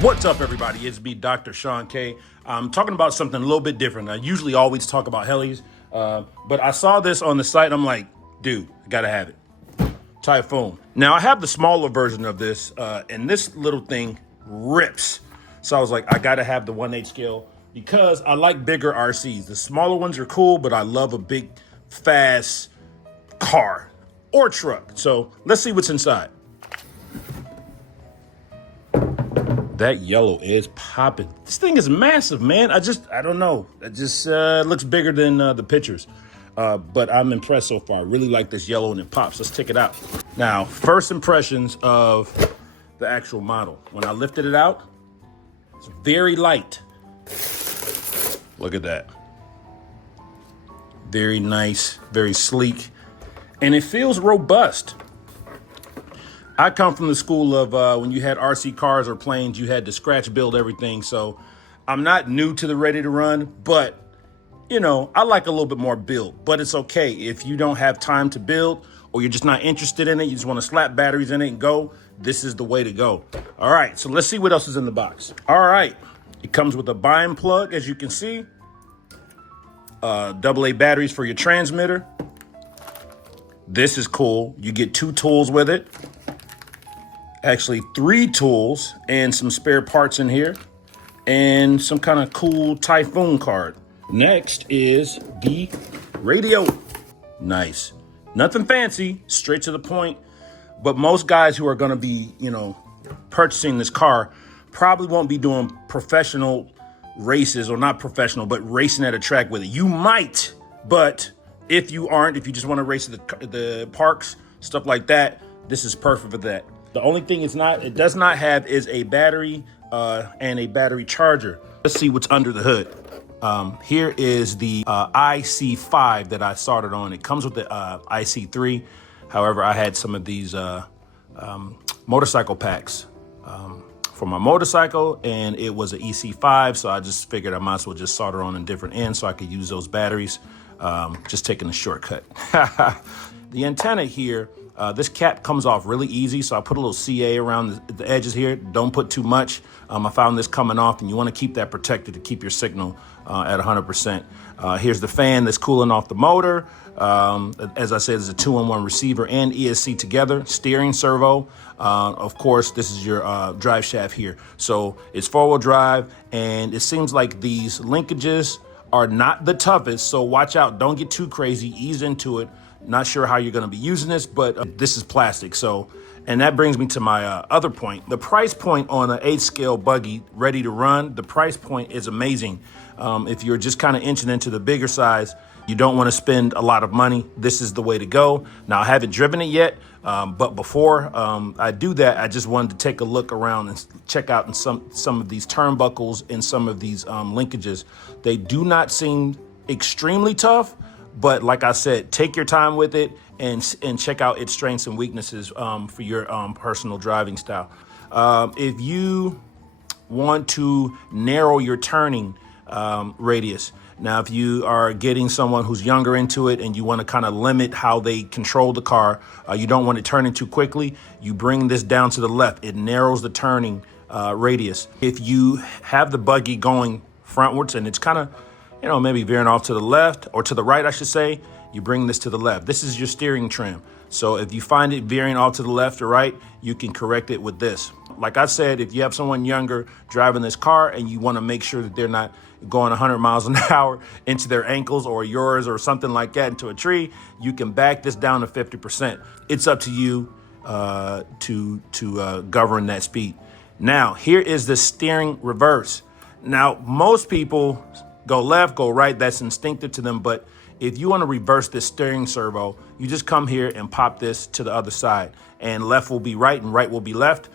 What's up, everybody? It's me, Dr. Sean K. I'm talking about something a little bit different. I usually always talk about helis, but I saw this on the site. I'm like, dude, I gotta have it. Typhoon. Now, I have the smaller version of this, and this little thing rips. So I was like, I gotta have the 1/8 scale because I like bigger RCs. The smaller ones are cool, but I love a big, fast car or truck. So let's see what's inside. That yellow is popping. This thing is massive, man. I don't know. It just looks bigger than the pictures. But I'm impressed so far. I really like this yellow and it pops. Let's check it out. Now, first impressions of the actual model. When I lifted it out, it's very light. Look at that. Very nice, very sleek. And it feels robust. I come from the school of when you had RC cars or planes, you had to scratch build everything. So I'm not new to the ready to run, but you know, I like a little bit more build, but it's okay. If you don't have time to build or you're just not interested in it, you just want to slap batteries in it and go, this is the way to go. All right, so let's see what else is in the box. All right, it comes with a bind plug, as you can see. AA batteries for your transmitter. This is cool. You get 2 tools with it. Actually 3 tools and some spare parts in here and some kind of cool Typhoon card. Next is the radio. Nice. Nothing fancy, straight to the point. But most guys who are going to be, you know, purchasing this car probably won't be doing professional races, or not professional, but racing at a track with it. You might, but if you aren't, if you just want to race at the parks, stuff like that, this is perfect for that. The only thing it does not have is a battery and a battery charger. Let's see what's under the hood. Here is the IC5 that I started on. It comes with the IC3. However, I had some of these motorcycle packs for my motorcycle, and it was an EC5, so I just figured I might as well just solder on different ends so I could use those batteries. Just taking a shortcut. The antenna here, this cap comes off really easy, so I put a little CA around the edges here. Don't put too much. I found this coming off, and you want to keep that protected to keep your signal at 100%. Here's the fan that's cooling off the motor. As I said, it's a 2-in-1 receiver and ESC together. Steering servo. Of course, this is your drive shaft here. So it's 4-wheel drive, and it seems like these linkages are not the toughest, so watch out. Don't get too crazy. Ease into it. Not sure how you're going to be using this, but this is plastic. So, and that brings me to my other point. The price point on an 8-scale buggy ready to run, the price point is amazing. If you're just kind of inching into the bigger size, you don't want to spend a lot of money, this is the way to go. Now, I haven't driven it yet, but before I do that, I just wanted to take a look around and check out some of these turnbuckles and some of these linkages. They do not seem extremely tough, but like I said, take your time with it and check out its strengths and weaknesses for your personal driving style. If you want to narrow your turning radius, now, if you are getting someone who's younger into it and you want to kind of limit how they control the car, you don't want it turning too quickly, you bring this down to the left. It narrows the turning radius. If you have the buggy going frontwards and it's kind of, you know, maybe veering off to the left or to the right, I should say, you bring this to the left. This is your steering trim. So if you find it veering off to the left or right, you can correct it with this. Like I said, if you have someone younger driving this car and you want to make sure that they're not going 100 miles an hour into their ankles or yours or something like that into a tree, you can back this down to 50%. It's up to you to govern that speed. Now, here is the steering reverse. Now, most people go left, go right. That's instinctive to them. But if you want to reverse this steering servo, you just come here and pop this to the other side, and left will be right and right will be left.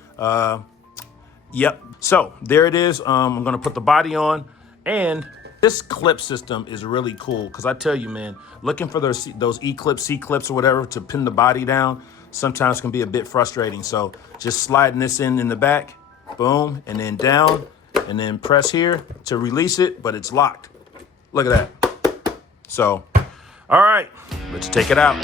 Yep. So there it is. I'm going to put the body on, and this clip system is really cool because I tell you, man, looking for those E-clips, C-clips or whatever to pin the body down sometimes can be a bit frustrating. So just sliding this in the back, boom, and then down, and then press here to release it, but it's locked. Look at that. So, all right, let's take it out.